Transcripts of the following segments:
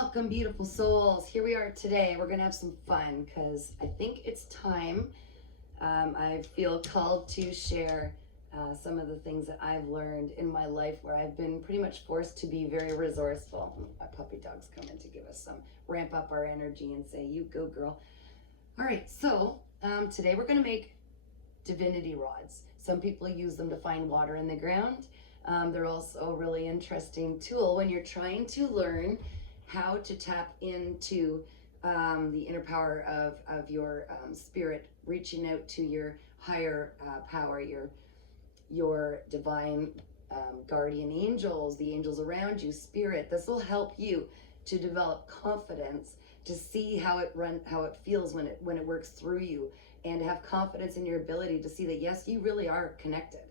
Welcome, beautiful souls. Here we are today. We're going to have some fun because I think it's time. I feel called to share some of the things that I've learned in my life where I've been pretty much forced to be very resourceful. My puppy dog's coming to give us some, ramp up our energy and say, you go girl. All right, so today we're going to make divinity rods. Some people use them to find water in the ground. They're also a really interesting tool when you're trying to learn how to tap into the inner power of your spirit, reaching out to your higher power, your divine guardian angels, the angels around you, spirit. This will help you to develop confidence, to see how it feels when it works through you, and have confidence in your ability to see that yes, you really are connected.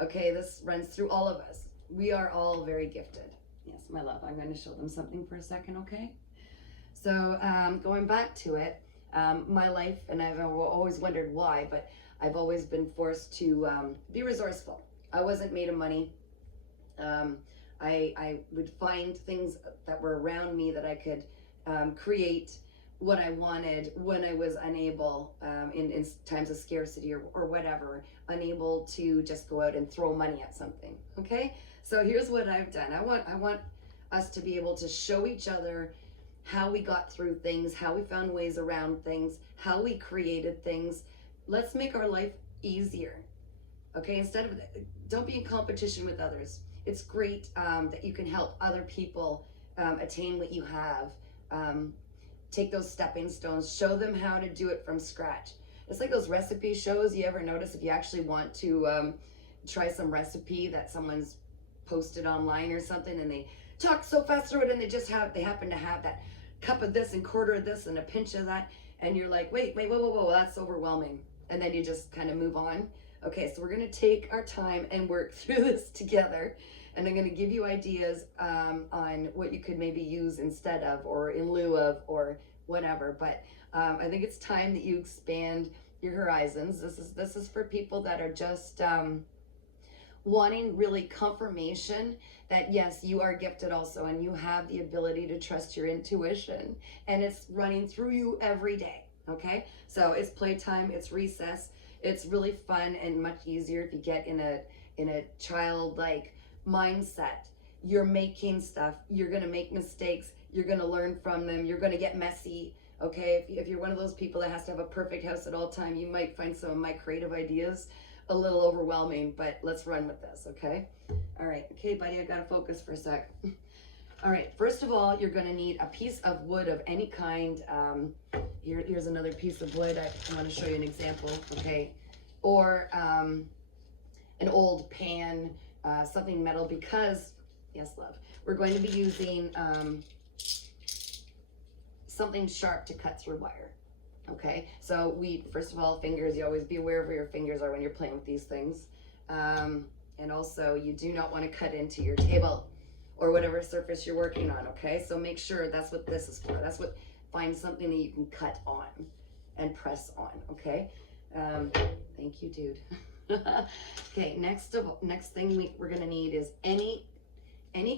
Okay, this runs through all of us. We are all very gifted. Yes, my love, I'm going to show them something for a second, okay? So going back to it, my life, and I've always wondered why, but I've always been forced to be resourceful. I wasn't made of money. I would find things that were around me that I could create what I wanted when I was unable, in times of scarcity or whatever, unable to just go out and throw money at something, okay? So here's what I've done. I want us to be able to show each other how we got through things, how we found ways around things, how we created things. Let's make our life easier, okay? Instead of, don't be in competition with others. It's great that you can help other people attain what you have. Take those stepping stones, show them how to do it from scratch. It's like those recipe shows. You ever notice if you actually want to try some recipe that someone's posted online or something, and they talk so fast through it, and they happen to have that cup of this and quarter of this and a pinch of that, and you're like, wait, whoa, that's overwhelming, and then you just kind of move on. Okay, so we're going to take our time and work through this together, and I'm going to give you ideas on what you could maybe use instead of, or in lieu of, or whatever. But I think it's time that you expand your horizons. This is for people that are just wanting really confirmation that yes, you are gifted also, and you have the ability to trust your intuition, and it's running through you every day. Okay, so it's playtime, it's recess. It's really fun and much easier if you get in a childlike mindset. You're making stuff, you're gonna make mistakes, you're gonna learn from them, you're gonna get messy. Okay, if you're one of those people that has to have a perfect house at all time, you might find some of my creative ideas a little overwhelming, but let's run with this, okay? All right, okay, buddy, I gotta focus for a sec. All right, first of all, you're gonna need a piece of wood of any kind. Here's another piece of wood. I wanna show you an example, okay? Or an old pan, something metal, because, yes, love, we're going to be using something sharp to cut through wire. Okay, so first of all, fingers, you always be aware of where your fingers are when you're playing with these things. And also, you do not want to cut into your table or whatever surface you're working on, okay? So make sure that's what this is for. Find something that you can cut on and press on, okay? Thank you, dude. Okay, next thing we're gonna need is any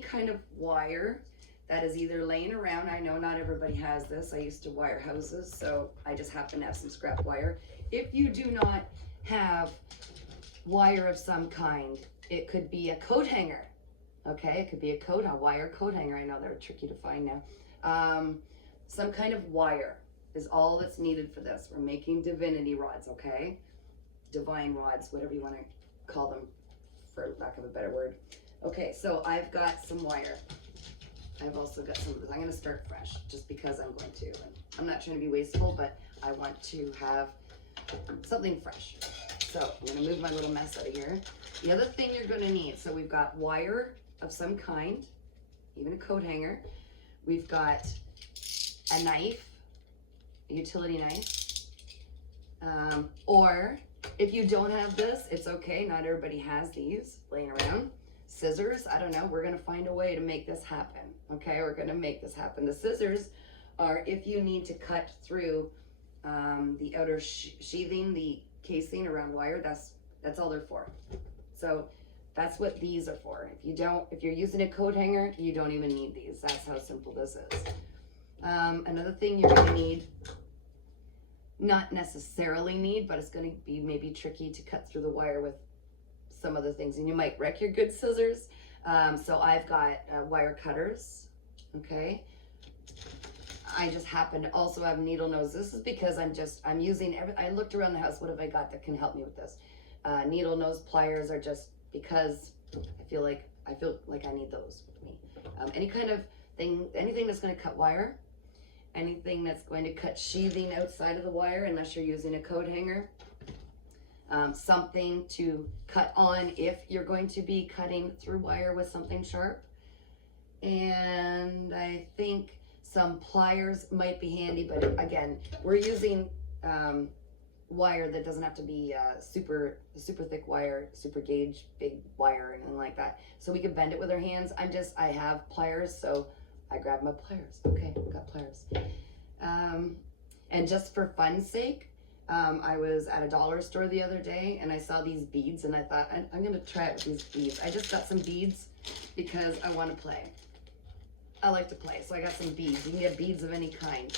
kind of wire that is either laying around. I know not everybody has this. I used to wire houses, so I just happen to have some scrap wire. If you do not have wire of some kind, it could be a coat hanger, okay? It could be a wire coat hanger. I know they're tricky to find now. Some kind of wire is all that's needed for this. We're making divinity rods, okay? Divine rods, whatever you want to call them, for lack of a better word. Okay, so I've got some wire. I've also got some of this. I'm going to start fresh just because I'm going to. And I'm not trying to be wasteful, but I want to have something fresh. So I'm going to move my little mess out of here. The other thing you're going to need, so we've got wire of some kind, even a coat hanger. We've got a knife, a utility knife. Or if you don't have this, it's okay. Not everybody has these laying around. Scissors, I don't know, we're gonna find a way to make this happen, okay? We're gonna make this happen. The scissors are if you need to cut through the outer sheathing, the casing around wire, that's all they're for. So that's what these are for. If you're using a coat hanger, you don't even need these. That's how simple this is. Another thing you're going to need, not necessarily need, but it's going to be maybe tricky to cut through the wire with some other things, and you might wreck your good scissors. So I've got wire cutters, okay? I just happen to also have needle nose. This is because I'm using I looked around the house, what have I got that can help me with this? Needle nose pliers are just because I feel like I need those with me. Any kind of thing, anything that's going to cut wire, anything that's going to cut sheathing outside of the wire, unless you're using a coat hanger. Something to cut on if you're going to be cutting through wire with something sharp. And I think some pliers might be handy, but again, we're using wire that doesn't have to be super thick wire, super gauge, big wire, or anything like that. So we can bend it with our hands. I have pliers, so I grab my pliers. Okay, got pliers. And just for fun's sake, I was at a dollar store the other day and I saw these beads and I thought, I'm gonna try it with these beads. I just got some beads because I want to play. I like to play, so I got some beads. You can get beads of any kind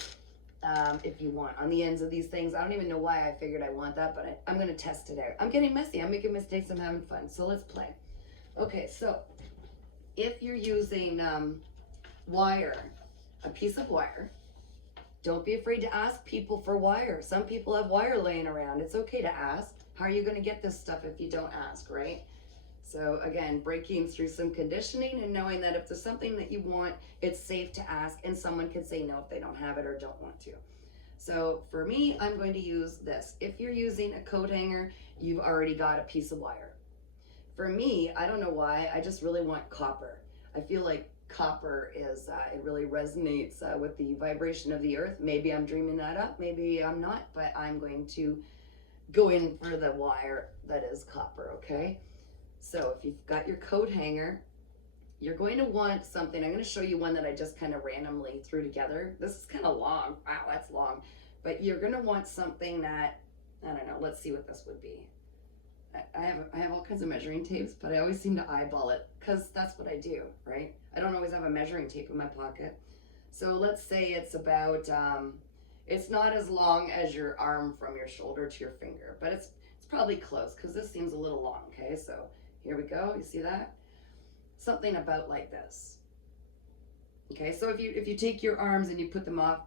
if you want on the ends of these things. I don't even know why I figured I want that, but I'm gonna test it out. I'm getting messy, I'm making mistakes, I'm having fun, so let's play. Okay, so if you're using wire, a piece of wire, don't be afraid to ask people for wire. Some people have wire laying around. It's okay to ask. How are you going to get this stuff if you don't ask, right? So again, breaking through some conditioning and knowing that if there's something that you want, it's safe to ask, and someone can say no if they don't have it or don't want to. So for me, I'm going to use this. If you're using a coat hanger, you've already got a piece of wire. For me, I don't know why, I just really want copper. I feel like copper is, it really resonates with the vibration of the earth. Maybe I'm dreaming that up, maybe I'm not, but I'm going to go in for the wire that is copper, okay? So if you've got your coat hanger, you're going to want something. I'm going to show you one that I just kind of randomly threw together. This is kind of long. Wow, that's long. But you're going to want something that, I don't know, let's see what this would be. I have all kinds of measuring tapes, but I always seem to eyeball it because that's what I do, right? I don't always have a measuring tape in my pocket. So let's say it's about, it's not as long as your arm from your shoulder to your finger, but it's probably close because this seems a little long, okay? So here we go, you see that? Something about like this. Okay, so if you take your arms and you put them off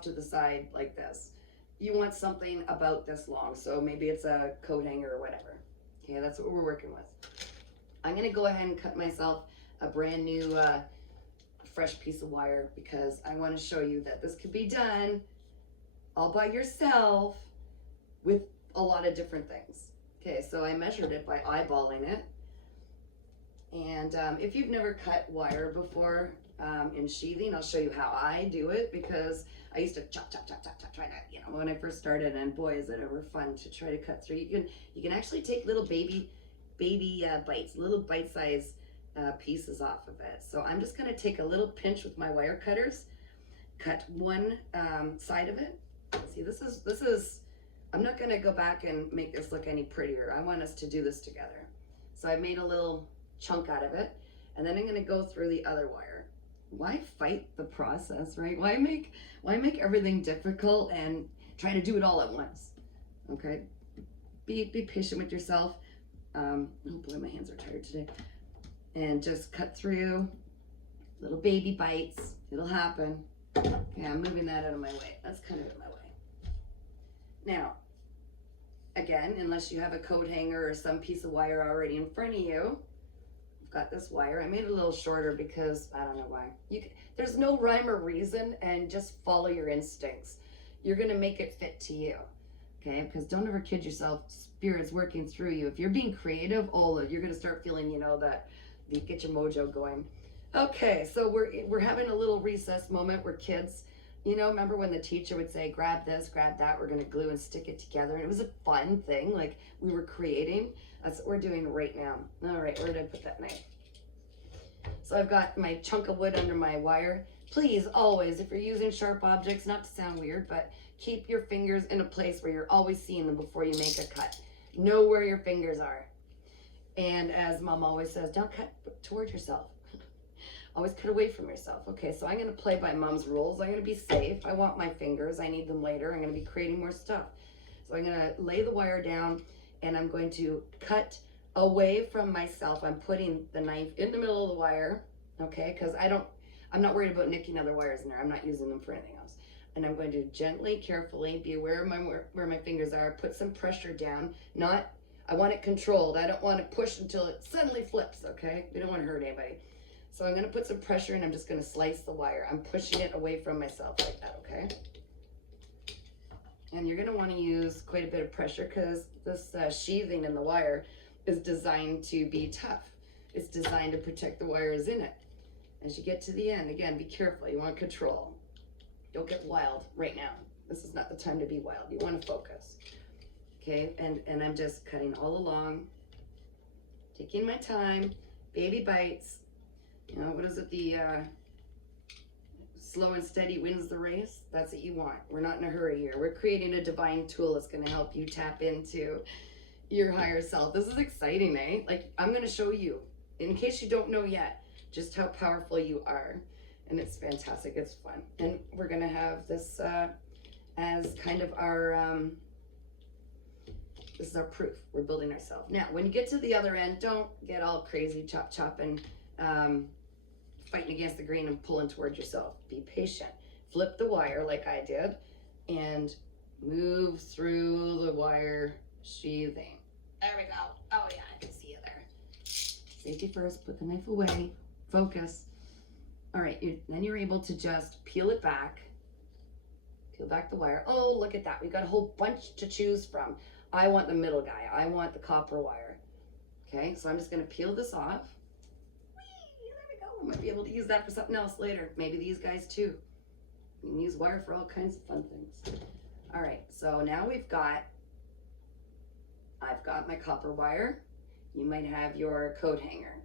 to the side like this, you want something about this long. So maybe it's a coat hanger or whatever. Okay, that's what we're working with. I'm gonna go ahead and cut myself a brand new fresh piece of wire because I want to show you that this could be done all by yourself with a lot of different things. Okay, so I measured it by eyeballing it. And if you've never cut wire before in sheathing, I'll show you how I do it because I used to chop, try that, you know, when I first started, and boy, is it ever fun to try to cut through. You can actually take little baby bites, little bite-sized pieces off of it. So I'm just gonna take a little pinch with my wire cutters, cut one side of it. See, this is, I'm not gonna go back and make this look any prettier. I want us to do this together. So I made a little chunk out of it, and then I'm gonna go through the other wire. Why fight the process, right? Why make everything difficult and try to do it all at once? Okay, be patient with yourself. Oh boy, my hands are tired today. And just cut through little baby bites. It'll happen. Okay, I'm moving that out of my way. That's kind of in my way. Now, again, unless you have a coat hanger or some piece of wire already in front of you, got this wire. I made it a little shorter because I don't know why. There's no rhyme or reason, and just follow your instincts. You're gonna make it fit to you, okay? Because don't ever kid yourself. Spirit's working through you. If you're being creative, you're gonna start feeling, you know, that you get your mojo going. Okay, so we're having a little recess moment. We're kids. You know, remember when the teacher would say, grab this, grab that, we're gonna glue and stick it together. And it was a fun thing, like we were creating. That's what we're doing right now. All right, where did I put that knife? So I've got my chunk of wood under my wire. Please, always, if you're using sharp objects, not to sound weird, but keep your fingers in a place where you're always seeing them before you make a cut. Know where your fingers are. And as Mom always says, don't cut toward yourself. Always cut away from yourself. Okay, so I'm going to play by mom's rules. I'm going to be safe. I want my fingers. I need them later. I'm going to be creating more stuff. So I'm going to lay the wire down and I'm going to cut away from myself. I'm putting the knife in the middle of the wire, okay, because I'm not worried about nicking other wires in there. I'm not using them for anything else. And I'm going to gently, carefully be aware of where my fingers are, put some pressure down. I want it controlled. I don't want to push until it suddenly flips, okay? We don't want to hurt anybody. So I'm going to put some pressure and I'm just going to slice the wire. I'm pushing it away from myself like that, okay? And you're going to want to use quite a bit of pressure because this sheathing in the wire is designed to be tough. It's designed to protect the wires in it. As you get to the end, again, be careful. You want control. Don't get wild right now. This is not the time to be wild. You want to focus. Okay, and I'm just cutting all along, taking my time, baby bites. You know, what is it? The slow and steady wins the race. That's what you want. We're not in a hurry here. We're creating a divine tool that's going to help you tap into your higher self. This is exciting, eh? Like, I'm going to show you, in case you don't know yet, just how powerful you are. And it's fantastic. It's fun. And we're going to have this as kind of our... this is our proof. We're building ourselves. Now, when you get to the other end, don't get all crazy, chop, and fighting against the grain and pulling towards yourself. Be patient. Flip the wire like I did and move through the wire sheathing. There we go. Oh yeah, I can see you there. Safety first. Put the knife away. Focus. All right, then you're able to just peel it back. Peel back the wire. Oh, look at that. We've got a whole bunch to choose from. I want the middle guy. I want the copper wire. Okay, so I'm just going to peel this off. Whee, there we go. I might be able to use that for something else later. Maybe these guys too. You can use wire for all kinds of fun things. All right, so now I've got my copper wire. You might have your coat hanger.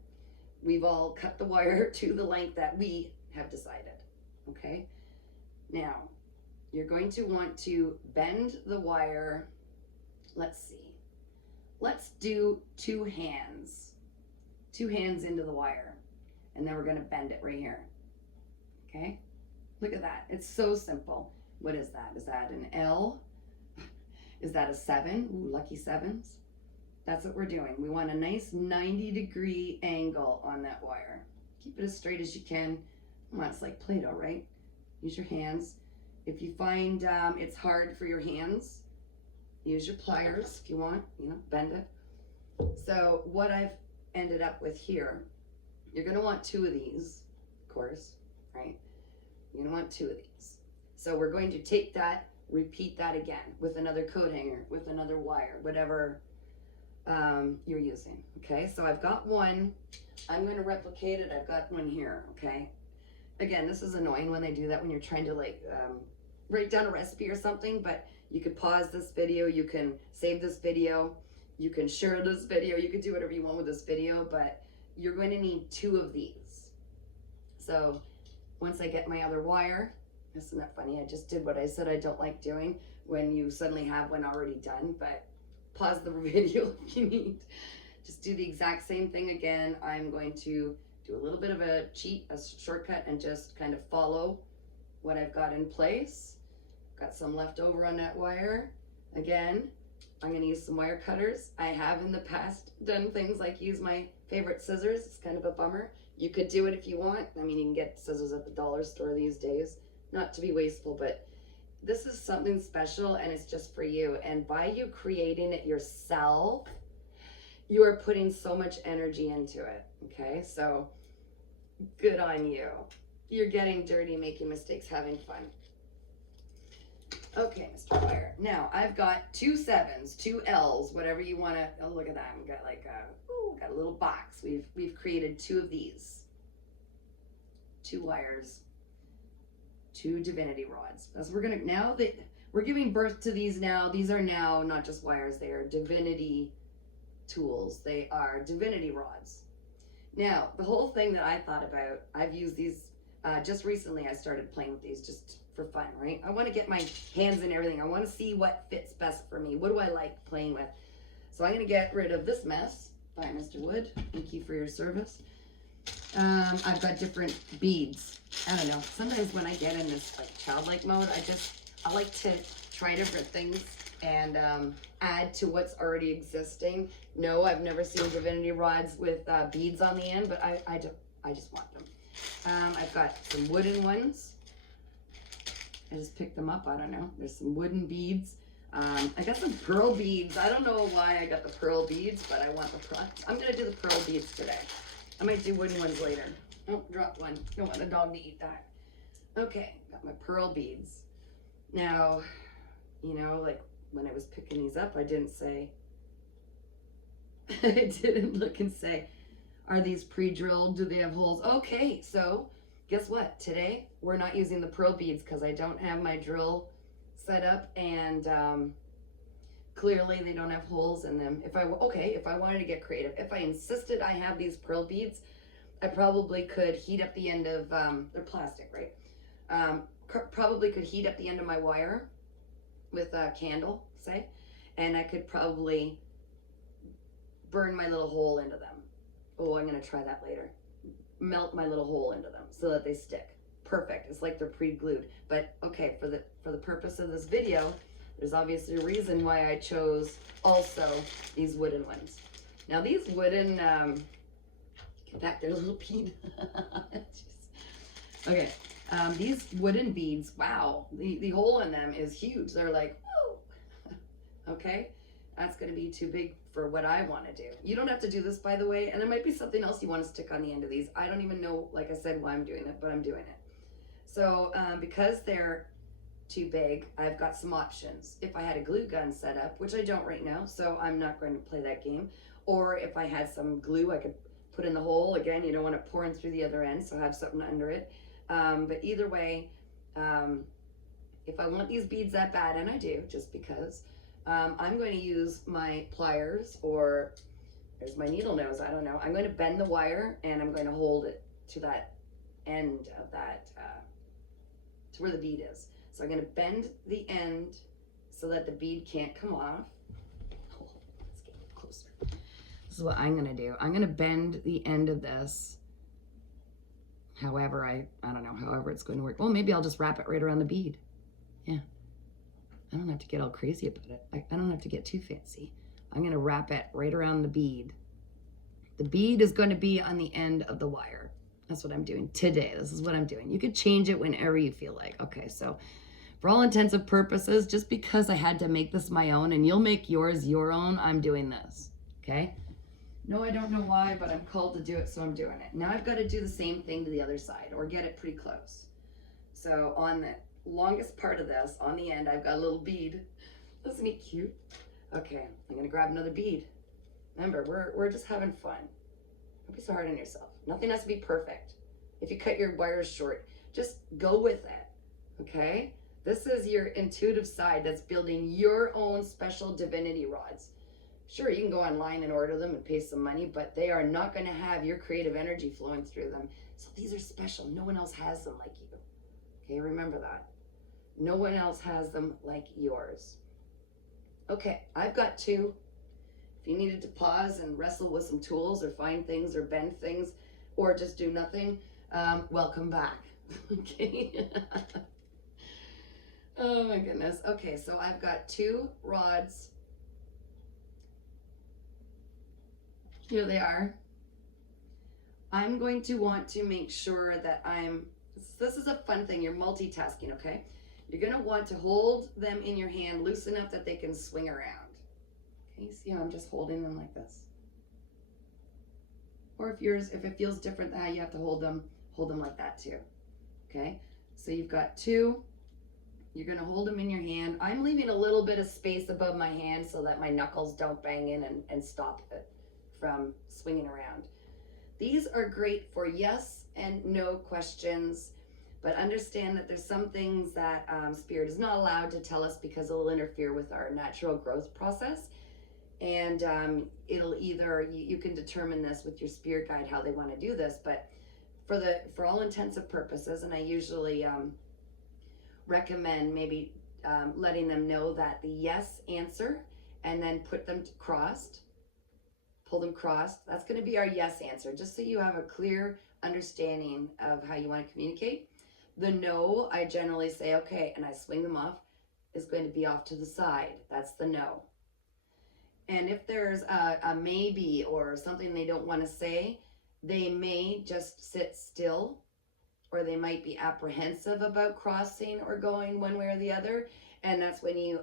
We've all cut the wire to the length that we have decided. Okay, now you're going to want to bend the wire. Let's see. Let's do two hands into the wire. And then we're going to bend it right here. Okay? Look at that. It's so simple. What is that? Is that an L? Is that a 7? Ooh, lucky 7s. That's what we're doing. We want a nice 90-degree angle on that wire. Keep it as straight as you can. Come on, it's like Play-Doh, right? Use your hands. If you find it's hard for your hands, use your pliers if you want, bend it. So what I've ended up with here, you're going to want 2 of these, of course, right? You're going to want 2 of these. So we're going to take that, repeat that again with another coat hanger, with another wire, whatever you're using, okay? So I've got one. I'm going to replicate it. I've got one here, okay? Again, this is annoying when they do that when you're trying to write down a recipe or something, but you could pause this video, you can save this video, you can share this video, you could do whatever you want with this video, but you're going to need 2 of these. So once I get my other wire, isn't that funny? I just did what I said I don't like doing when you suddenly have one already done, but pause the video if you need. Just do the exact same thing again. I'm going to do a little bit of a cheat, a shortcut, and just kind of follow what I've got in place. Got some left over on that wire. Again, I'm going to use some wire cutters. I have in the past done things like use my favorite scissors. It's kind of a bummer. You could do it if you want. I mean, you can get scissors at the dollar store these days. Not to be wasteful, but this is something special and it's just for you. And by you creating it yourself, you are putting so much energy into it. Okay, so good on you. You're getting dirty, making mistakes, having fun. Okay, Mr. Wire. Now I've got 2 7s, 2 L's, whatever you want to. Oh, look at that! We've got got a little box. We've created 2 of these, 2 wires, 2 Divinity Rods. As we're gonna now that we're giving birth to these now. These are now not just wires; they are Divinity tools. They are Divinity Rods. Now the whole thing that I thought about, I've used these just recently. I started playing with these just for fun, right? I want to get my hands in everything. I want to see what fits best for me. What do I like playing with? So I'm going to get rid of this mess. Bye, Mr. Wood. Thank you for your service. I've got different beads. I don't know. Sometimes when I get in this like childlike mode, I like to try different things and add to what's already existing. No, I've never seen Divinity Rods with beads on the end, but I just want them. I've got some wooden ones. I just picked them up. I don't know. There's some wooden beads. I got some pearl beads. I don't know why I got the pearl beads, but I want the pearl. I'm going to do the pearl beads today. I might do wooden ones later. Oh, dropped one. Don't want a dog to eat that. Okay, got my pearl beads. Now, you know, like when I was picking these up, I didn't say, I didn't look and say, are these pre-drilled? Do they have holes? Okay, so guess what? Today, we're not using the pearl beads because I don't have my drill set up, and clearly they don't have holes in them. If I wanted to get creative, if I insisted I have these pearl beads, I probably could heat up the end of, they're plastic, right? Probably could heat up the end of my wire with a candle, say, and I could probably burn my little hole into them. Oh, I'm gonna try that later. Melt my little hole into them so that they stick. Perfect. It's like they're pre-glued. But okay, for the purpose of this video, there's obviously a reason why I chose also these wooden ones. Now these wooden, get back there, little bead. Okay, these wooden beads, wow, the hole in them is huge. They're like, whoa. Okay, that's gonna be too big for what I wanna do. You don't have to do this, by the way, and there might be something else you wanna stick on the end of these. I don't even know, like I said, why I'm doing it, but I'm doing it. So because they're too big, I've got some options. If I had a glue gun set up, which I don't right now, so I'm not going to play that game, or if I had some glue I could put in the hole. Again, you don't want it pouring through the other end, so have something under it. But either way, if I want these beads that bad, and I do, just because, I'm going to use my pliers, or there's my needle nose, I don't know. I'm going to bend the wire, and I'm going to hold it to that end of that, to where the bead is. So I'm going to bend the end so that the bead can't come off. Oh, let's get closer. This is what I'm going to do. I'm going to bend the end of this. However, I don't know, however it's going to work. Well, maybe I'll just wrap it right around the bead. Yeah. I don't have to get all crazy about it. I don't have to get too fancy. I'm going to wrap it right around the bead. The bead is going to be on the end of the wire. That's what I'm doing today. This is what I'm doing. You could change it whenever you feel like. Okay, so for all intents and purposes, just because I had to make this my own, and you'll make yours your own, I'm doing this, okay? No, I don't know why, but I'm called to do it, so I'm doing it. Now I've got to do the same thing to the other side, or get it pretty close. So on the longest part of this, on the end, I've got a little bead. Isn't he cute? Okay, I'm gonna grab another bead. Remember, we're just having fun. Don't be so hard on yourself. Nothing has to be perfect. If you cut your wires short, just go with it, okay? This is your intuitive side that's building your own special divinity rods. Sure, you can go online and order them and pay some money, but they are not going to have your creative energy flowing through them. So these are special. No one else has them like you. Okay, remember that. No one else has them like yours. Okay, I've got two. If you needed to pause and wrestle with some tools or find things or bend things or just do nothing, welcome back. Okay. Oh my goodness. Okay, so I've got two rods. Here they are. I'm going to want to make sure that this is a fun thing. You're multitasking, okay? You're going to want to hold them in your hand loose enough that they can swing around. Okay, you see how I'm just holding them like this? Or if it feels different than how you have to hold them like that too. Okay, so you've got two. You're going to hold them in your hand. I'm leaving a little bit of space above my hand so that my knuckles don't bang in and stop it from swinging around. These are great for yes and no questions, but understand that there's some things that Spirit is not allowed to tell us because it'll interfere with our natural growth process. And it'll either, you can determine this with your spirit guide how they want to do this, but for all intents and purposes, and I usually recommend maybe letting them know that the yes answer, and then put them crossed, pull them crossed. That's going to be our yes answer, just so you have a clear understanding of how you want to communicate. The no, I generally say, okay, and I swing them off, is going to be off to the side. That's the no. And if there's a maybe or something they don't want to say, they may just sit still, or they might be apprehensive about crossing or going one way or the other. And that's when you,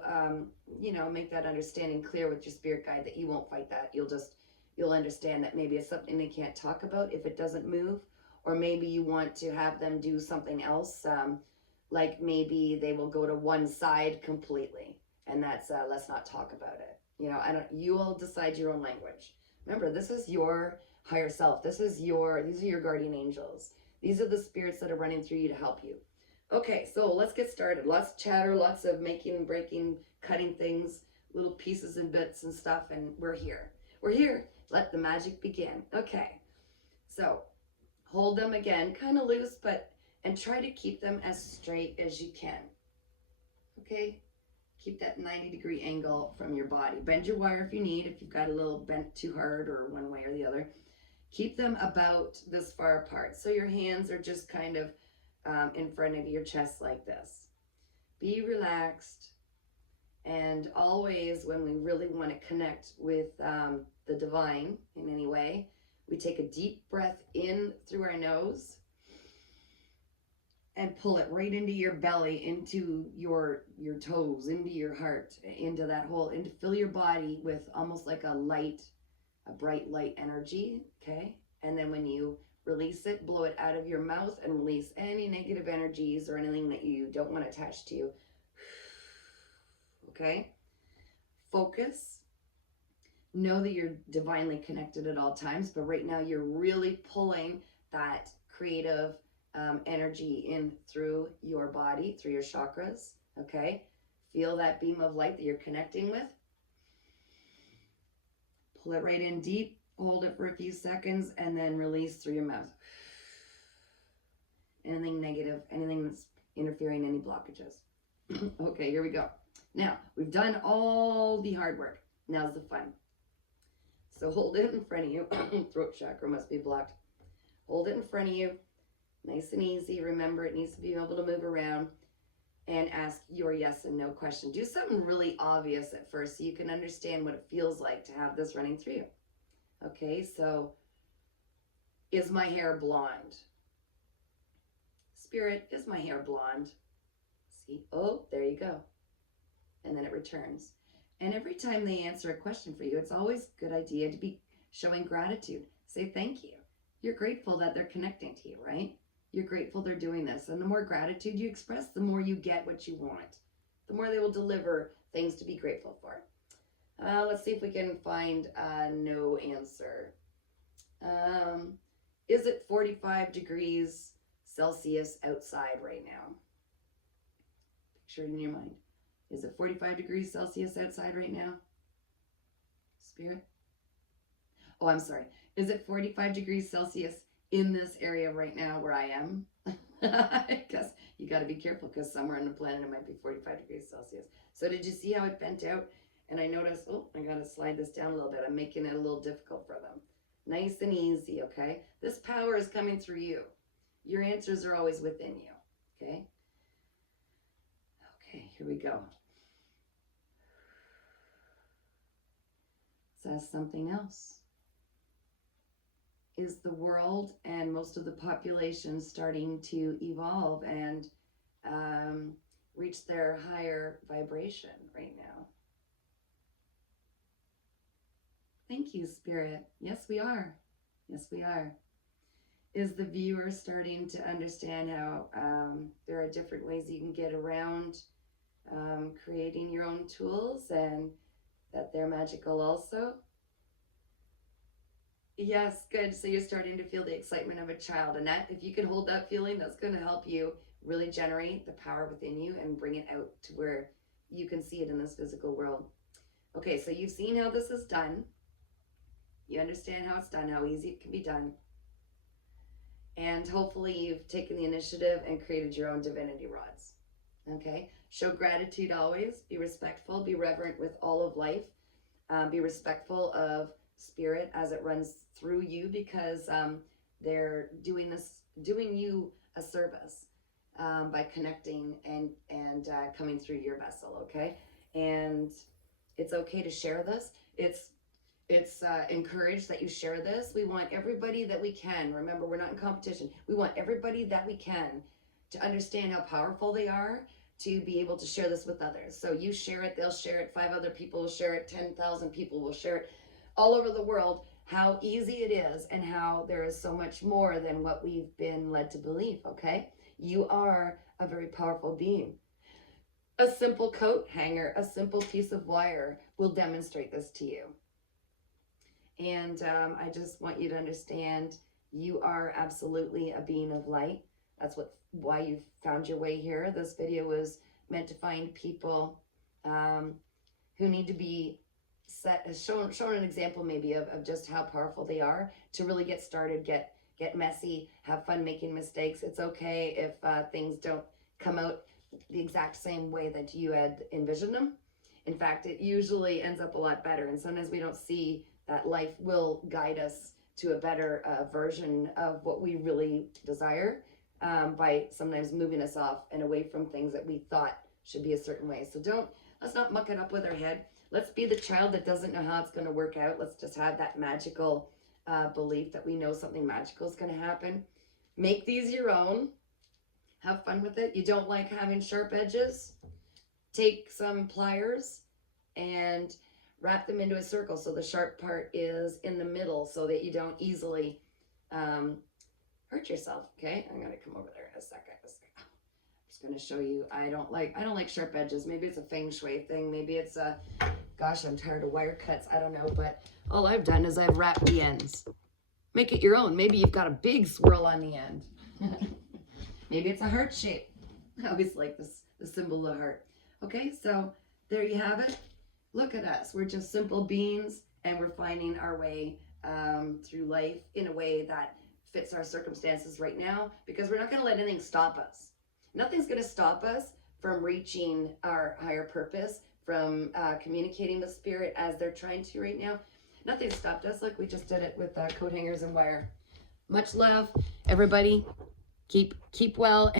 make that understanding clear with your spirit guide that you won't fight that. You'll understand that maybe it's something they can't talk about if it doesn't move, or maybe you want to have them do something else. Like maybe they will go to one side completely, and that's let's not talk about it. You will decide your own language. Remember, this is your higher self. These are your guardian angels. These are the spirits that are running through you to help you. Okay, so let's get started. Lots of chatter, lots of making, breaking, cutting things, little pieces and bits and stuff, and we're here. We're here. Let the magic begin. Okay, so hold them again, kind of loose, and try to keep them as straight as you can. Okay? Keep that 90-degree angle from your body. Bend your wire if you need, if you've got a little bent too hard or one way or the other. Keep them about this far apart. So your hands are just kind of in front of your chest like this. Be relaxed. And always when we really want to connect with the divine in any way, we take a deep breath in through our nose and pull it right into your belly, into your toes, into your heart, into that hole, and to fill your body with almost like a bright light energy, okay? And then when you release it, blow it out of your mouth and release any negative energies or anything that you don't want attached to you, okay? Focus. Know that you're divinely connected at all times, but right now you're really pulling that creative energy in through your body, through your chakras, okay? Feel that beam of light that you're connecting with. Pull it right in deep, hold it for a few seconds, and then release through your mouth. Anything negative, anything that's interfering, any blockages. Okay, here we go. Now, we've done all the hard work. Now's the fun. So hold it in front of you. Throat chakra must be blocked. Hold it in front of you. Nice and easy. Remember, it needs to be able to move around, and ask your yes and no question. Do something really obvious at first so you can understand what it feels like to have this running through you. Okay, so is my hair blonde? Spirit, is my hair blonde? See, oh, there you go. And then it returns. And every time they answer a question for you, it's always a good idea to be showing gratitude. Say thank you. You're grateful that they're connecting to you, right? You're grateful they're doing this. And the more gratitude you express, the more you get what you want. The more they will deliver things to be grateful for. Let's see if we can find a no answer. Is it 45 degrees Celsius outside right now? Picture it in your mind. Is it 45 degrees Celsius outside right now? Spirit? Oh, I'm sorry. Is it 45 degrees Celsius in this area right now where I am? Because you got to be careful, because somewhere on the planet it might be 45 degrees Celsius. So did you see how it bent out? And I noticed, oh, I got to slide this down a little bit. I'm making it a little difficult for them. Nice and easy, okay? This power is coming through you. Your answers are always within you, okay? Okay, here we go. Let's ask something else. Is the world and most of the population starting to evolve and reach their higher vibration right now? Thank you, Spirit. Yes, we are. Yes, we are. Is the viewer starting to understand how there are different ways you can get around creating your own tools, and that they're magical also? Yes, good. So you're starting to feel the excitement of a child, and that, if you can hold that feeling, that's going to help you really generate the power within you and bring it out to where you can see it in this physical world. Okay, so you've seen how this is done. You understand how it's done, how easy it can be done. And hopefully you've taken the initiative and created your own Divinity Rods. Okay? Show gratitude always. Be respectful. Be reverent with all of life. Be respectful of spirit as it runs through you, because they're doing you a service by connecting and coming through your vessel. Okay, and it's okay to share this. It's encouraged that you share this. We want everybody that we can. Remember, we're not in competition. We want everybody that we can to understand how powerful they are, to be able to share this with others. So you share it, they'll share it, 5 other people will share it, 10,000 people will share it all over the world. How easy it is, and how there is so much more than what we've been led to believe, okay? You are a very powerful being. A simple coat hanger, a simple piece of wire will demonstrate this to you. And I just want you to understand, you are absolutely a being of light. That's why you found your way here. This video was meant to find people who need to be shown an example maybe of just how powerful they are, to really get started, get messy, have fun making mistakes. It's okay if things don't come out the exact same way that you had envisioned them. In fact, it usually ends up a lot better. And sometimes we don't see that life will guide us to a better version of what we really desire, by sometimes moving us off and away from things that we thought should be a certain way. So let's not muck it up with our head. Let's be the child that doesn't know how it's going to work out. Let's just have that magical belief that we know something magical is going to happen. Make these your own. Have fun with it. You don't like having sharp edges? Take some pliers and wrap them into a circle so the sharp part is in the middle, so that you don't easily hurt yourself. Okay, I'm gonna come over there in a second. I'm just gonna show you. I don't like sharp edges. Maybe it's a feng shui thing. Maybe it's a, gosh, I'm tired of wire cuts. I don't know, but all I've done is I've wrapped the ends. Make it your own. Maybe you've got a big swirl on the end. Maybe it's a heart shape. I always like this, the symbol of the heart. Okay, so there you have it. Look at us. We're just simple beings, and we're finding our way through life in a way that fits our circumstances right now, because we're not going to let anything stop us. Nothing's going to stop us from reaching our higher purpose, from communicating with spirit as they're trying to right now. Nothing stopped us. Look, we just did it with coat hangers and wire. Much love, everybody. Keep well.